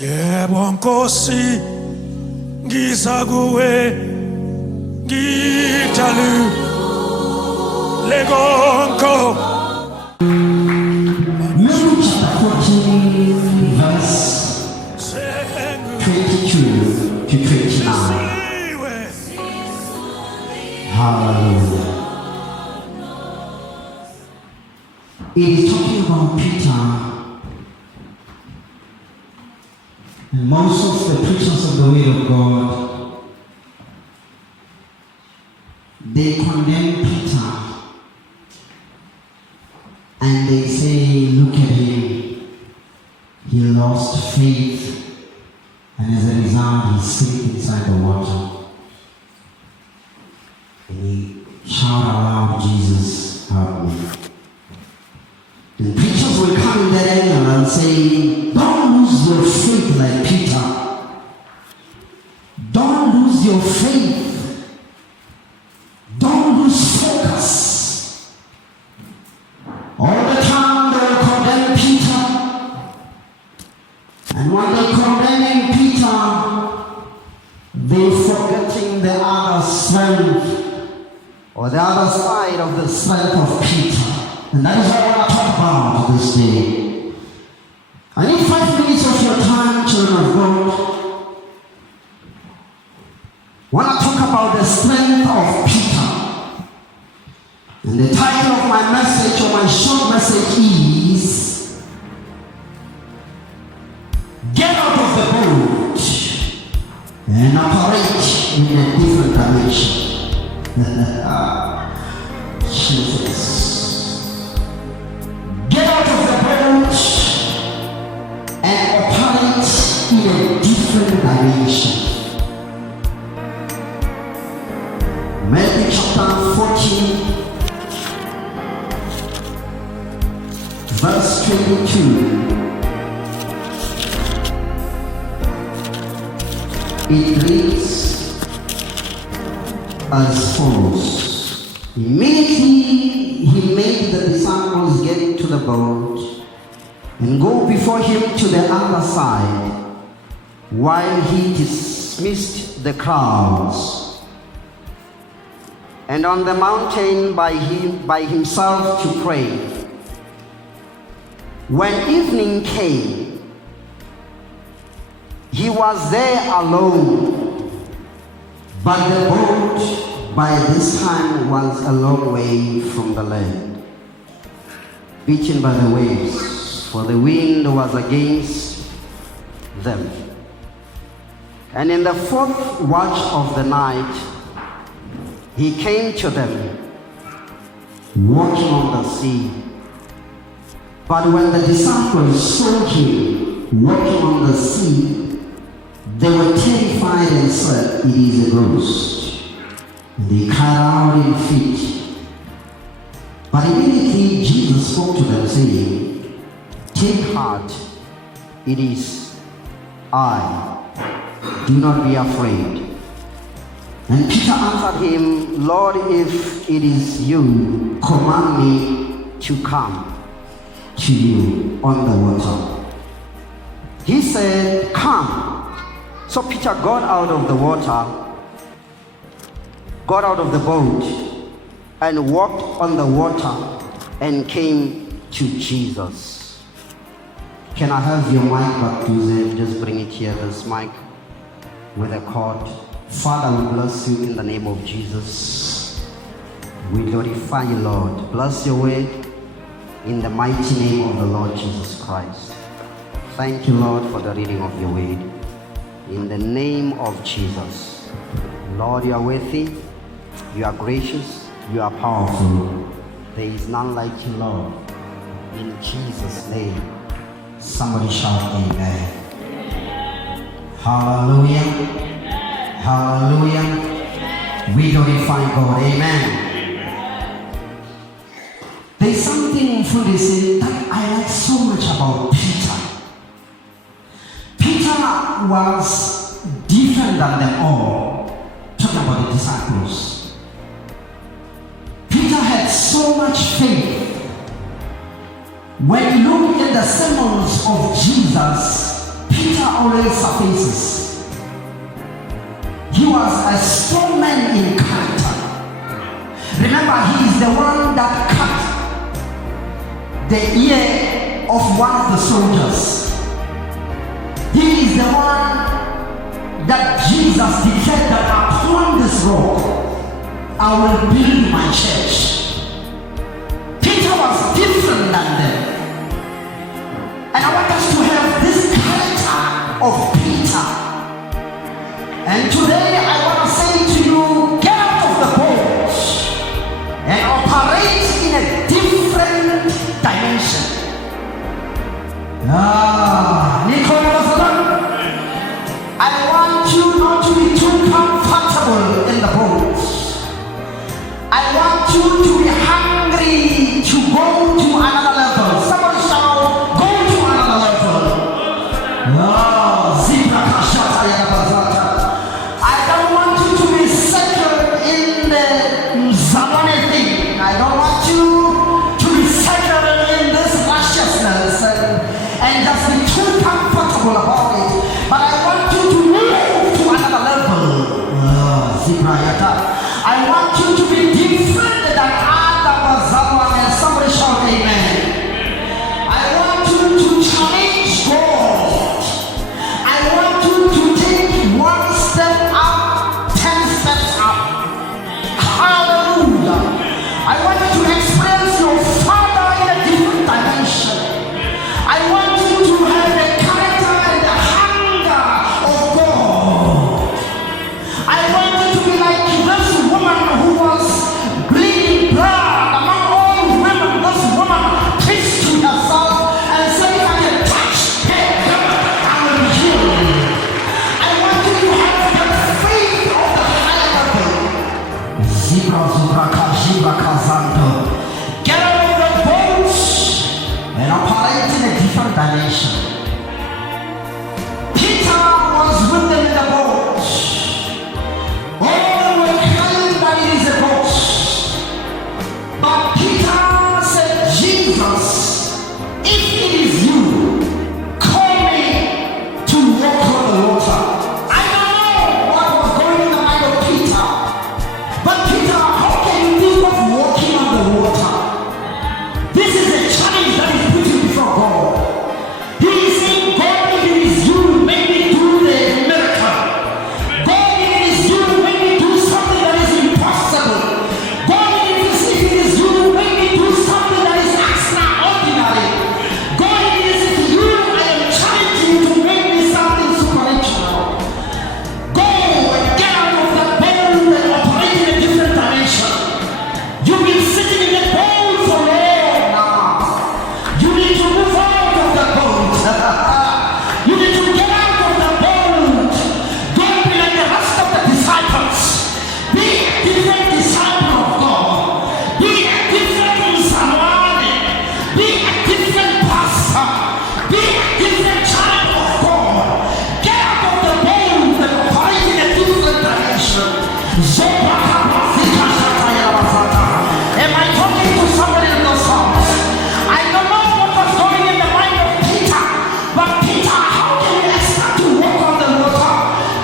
Yebo Nkosi ngiza kuwe ngithalu lekonko. Luke chapter 14 verse 22 to 29. Hallelujah. It is talking about Peter. And most of the preachers of the Word of God, they condemn Peter. And they say, look at him. He lost faith. And as a result, he sank inside the water. And he shouted aloud, Jesus, help me. The preachers were coming that angle and saying, don't lose your faith like Peter. Don't lose your faith. Don't lose focus. All the time they were condemning Peter. And when they're condemning Peter, they're forgetting the other strength, or the other side of the strength of Peter. And that is what I want to talk about this day. I need 5 minutes of your time, children of God. I want to talk about the strength of Peter. And the title of my message, or my short message, is Get Out of the Boat and Operate in a Different Dimension. Jesus. Get out of the boat and operate in a different dimension. Matthew chapter 14, verse 22. It reads as follows. Immediately he made the disciples get into the boat and go before him to the other side while he dismissed the crowds. And on the mountain by himself to pray. When evening came, he was there alone, but the boat by this time was a long way from the land, beaten by the waves, for the wind was against them. And in the fourth watch of the night, he came to them, walking on the sea. But when the disciples saw him walking on the sea, they were terrified and said, it is a ghost. They cried out in fear. But immediately Jesus spoke to them, saying, take heart, it is I. Do not be afraid. And Peter answered him, Lord, if it is you, command me to come to you on the water. He said, come. So Peter got out of the water, got out of the boat, and walked on the water and came to Jesus. Can I have your mic back to them? Just bring it here, this mic with a cord. Father, we bless you in the name of Jesus. We glorify you, Lord. Bless your word in the mighty name of the Lord Jesus Christ. Thank you, Lord, for the reading of your word. In the name of Jesus. Lord, you are worthy, you are gracious, you are powerful. There is none like you, Lord. In Jesus' name. Somebody shout amen. Hallelujah. Hallelujah. We glorify God. Amen. There's something through this that I like so much about Peter. Peter was different than them all. Talking about the disciples. Peter had so much faith. When you look at the sermons of Jesus, Peter always surfaces. He was a strong man in character. Remember, he is the one that cut the ear of one of the soldiers. He is the one that Jesus declared that upon this rock I will build my church. Peter was different than them. And I want us to have this character of Peter. And today I want to say to you, get out of the boat and operate in a different dimension. I want you not to be too comfortable in the boat. I want you to be hungry to go to another level. Somebody shout, go to another level. I don't want you to be settled in the Zamane thing. I don't want you to be settled in this righteousness and just be too comfortable about it. But I want you to move to another level. I want you to be different than Adam and somebody shout amen. I want you to challenge God. I want you to take one step up, 10 steps up. Hallelujah. I want you to experience your Father in a different dimension. I want you to have the character and the hunger of God. I want you to be like this woman who was bleeding blood among all women. This woman kissed to herself and said, if I can touch her, I will be healed. I want you to have the faith of the higher level. Get out of the boat and operate in a different dimension. Peter was with them in the boat. All were crying that it is a boat. But Peter said, Jesus, if it is you, call me to walk on the water. I don't know what was going in the mind of Peter. But Peter, how can you think of walking on the water? This is a challenge that is put you before God. He is saying, God, if it is you, make me do the miracle. God, if it is you, make me do something that is impossible. God, if it is you, make me do something that is extraordinary. God, if it is you, I am challenging you to make me something supernatural. Go and get out of the boat and operate in a different dimension. You've been sitting in the boat for long now. You need to move out of the boat. You need to get out of the boat. Don't be like the rest of the disciples. Be a different disciple of God. Be a different Samaritan. Be a different pastor. Be a different child of God. Get out of the boat and operate in a different dimension. Am I talking to somebody in this house? I don't know what was going in the mind of Peter, but Peter, how can you expect to walk on the water?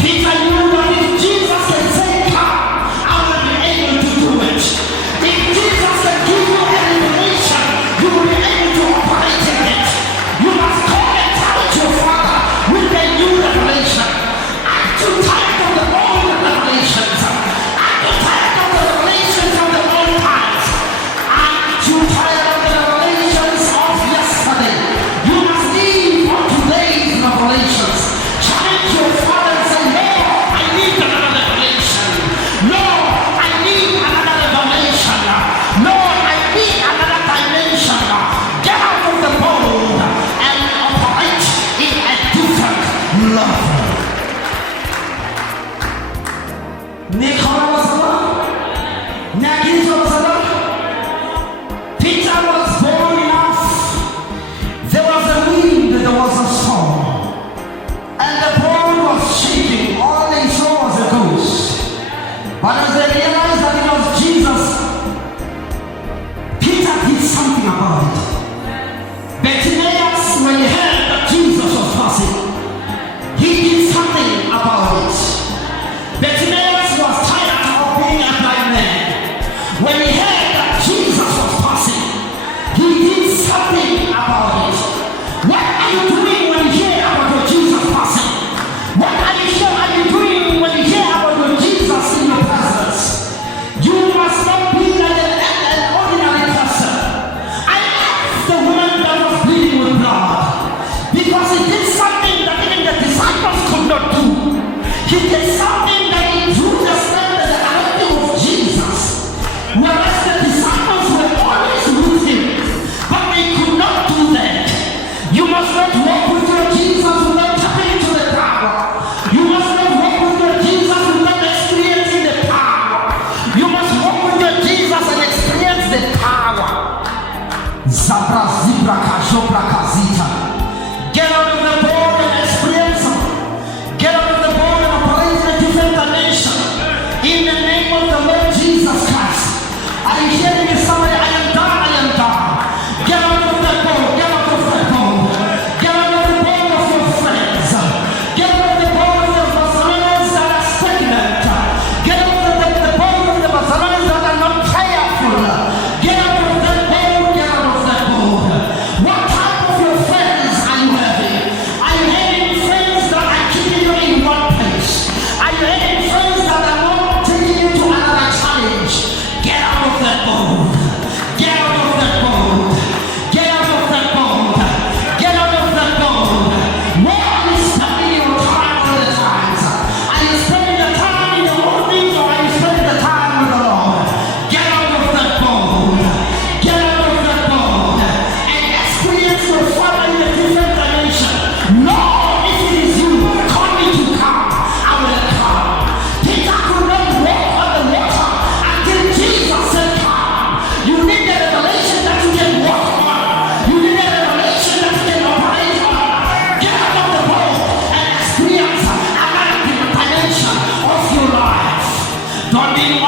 Peter knew that if Jesus can say come, I will be able to do it. If Jesus can give you a revelation, you will be able to operate in it. You must come and tell it to your Father with a new revelation. I'm too tired of the old revelations. I'm too tired of the revelations of the old times. I'm too tired of the revelations of yesterday. You must live on today's revelations. Challenge your Father and say, Lord, I need another revelation. Lord, I need another revelation. Lord, I need another dimension. Get out of the boat and operate in a different level. Peter was bold enough. There was a wind, there was a storm, and the boat was shaking. All they saw was a ghost. But as they realized that it was Jesus, Peter did something about it. Bartimaeus, when he heard that Jesus was passing,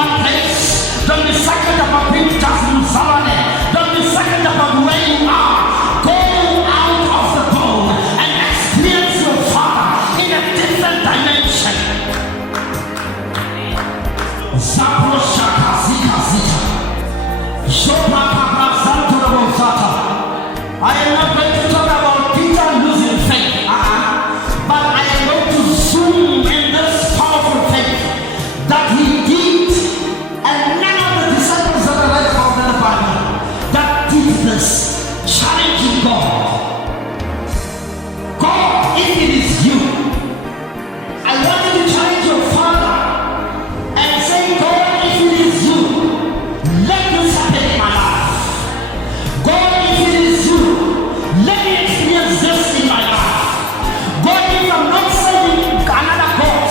one place. Don't be second about being just Musavane. Don't be second about where you are. Go out of the boat and experience your Father in a different dimension. Zapro Shaka Zika Zika. Shopra Kapra Santo Rosata. I am not going to talk about Peter losing faith, but I am going to zoom in this powerful faith that he did, and none of the disciples that are found in the Bible that did this, challenging God. God, if it is you, I want you to challenge your Father and say, God, if it is you, let this happen in my life. God, if it is you, let me experience this in my life. God, if I'm not serving another God,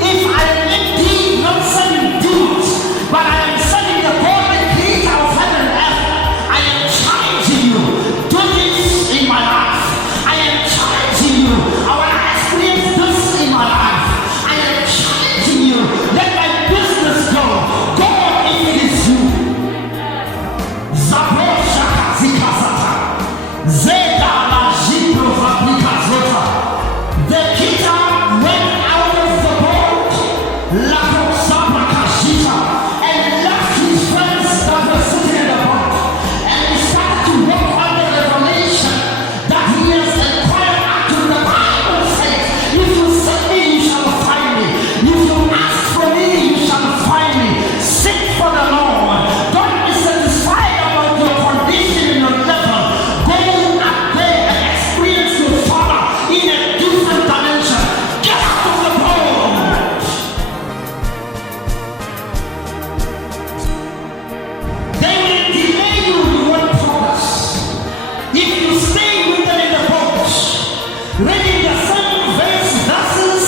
if I am indeed not serving dudes, but I am serving the God, the creator of heaven and earth, I am challenging you. Do this in my life. I am challenging you. I want to experience this in my life. I am challenging you. Let my business go. God, if it is you. Zabrosha Zikasata. Zeta la Jibro Fabrika Zota. The kita went out of the boat, Lako Sabra Kashita, and left his friends that were sitting in the boat. And he started to walk on the revelation that he has acquired after the Bible says, if you seek me, you shall find me. If you ask for me, you shall find me. Seek for the Lord. Don't be satisfied about your condition and your level. Go up there and experience your Father in a different dimension. Get out of the boat. They will delay you, you won't progress. If you stay with them in the boat, reading the same verses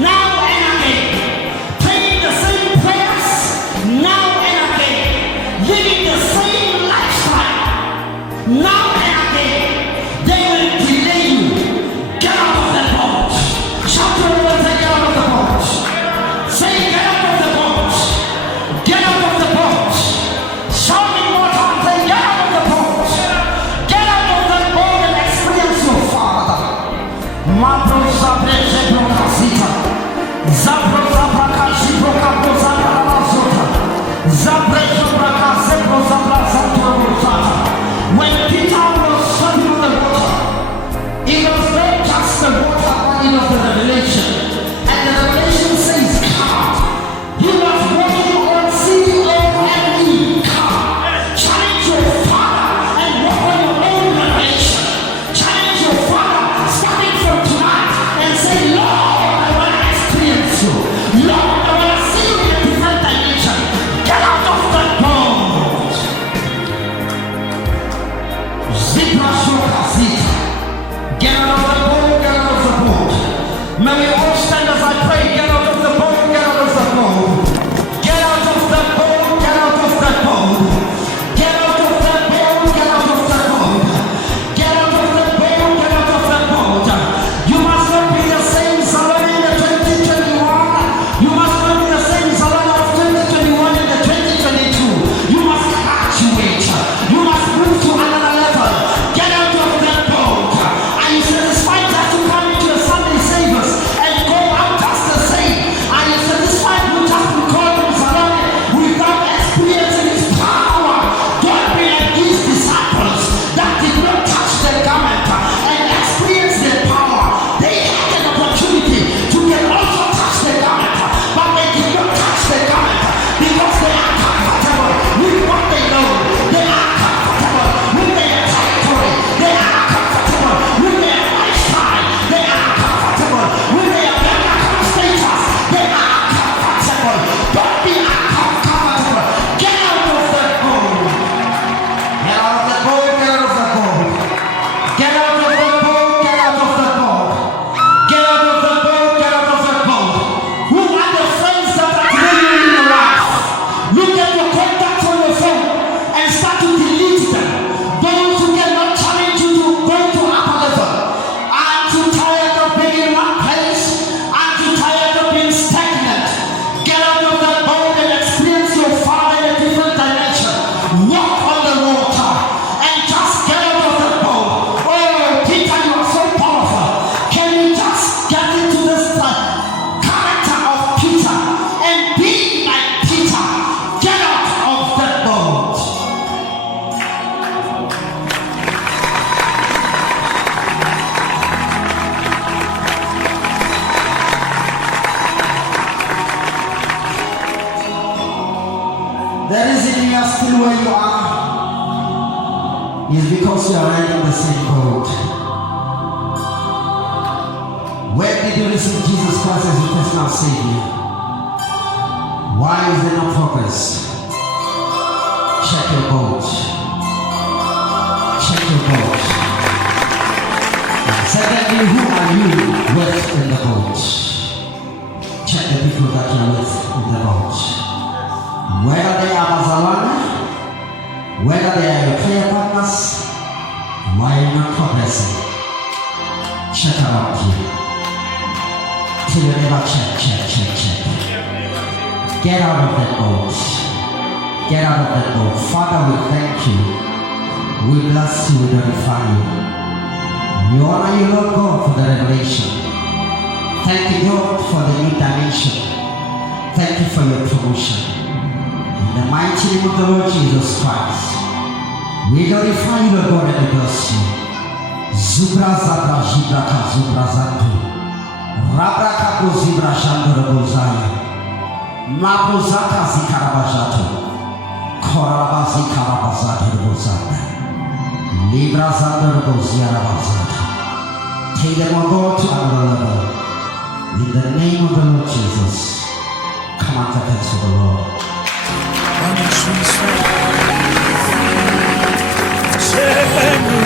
now and again, praying the same prayers now and again, living the same lifestyle now and again, they will delay you. Get out of the boat. Shout to everyone, say get out of the boat. Say get out of the boat. Get out of the boat. Shout me more time, say get out of the boat. Get out of the boat and experience your Father. Mabro Sabre Jebro Kasita. Zabro Zabra Kashibro Kabro Zabra Lazota. Zabre Jebra Kasebro Zabra Santo Rosata. When Peter was swimming on the water, it was not just the water, but it was the revelation. And the revelation says, come. He was walking on C-O-M-E, come. Challenge your Father and walk on your own revelation. Challenge your Father starting from tonight and say, Lord, I want to experience you. Lord, I want to see you in a different dimension. Get out of that boat. Zipra Shoka Zita. Get out of the boat, get out of the boat. May we all stand as I pray. Get out of the boat, get out of the boat. Get out of the boat, get out of the boat. Get out of the boat, get out of the boat. Get out of the boat, get out of the boat. You must not be the same Salome in the 2021. You must not be the same Salome of 2021 in the 2022. You must graduate. You must move to another level. Get out of that boat. Are you satisfied that you come into a Sunday service and where you are is because you are riding the same boat. When did you receive Jesus Christ as your personal Savior? Why is there no progress? Check your boat. Check your boat. Secondly, who are you with in the boat? Check the people that you're with in the boat. Whether they are Mazalana, whether they are your prayer partners, why are you not progressing? Check around you. Till you never check. Get out of that boat. Get out of that boat. Father, we thank you. We bless you, we glorify you. We honor you, Lord God, for the revelation. Thank you, God, for the new dimension. Thank you for your promotion. In the mighty name of the Lord Jesus Christ, we glorify you, Lord God, and we bless you. Zubra Zabra Jibraka Zubra Zandu. Rabra Kapo Zibra Shandu Rabozaya. Mapozaka Zikarabajato. Koraba Zikarabazata Rabozaya. Libra Zanda Rabozia Rabazata. Take them, O God, to another level. In the name of the Lord Jesus, come out the thanks for the Lord. Send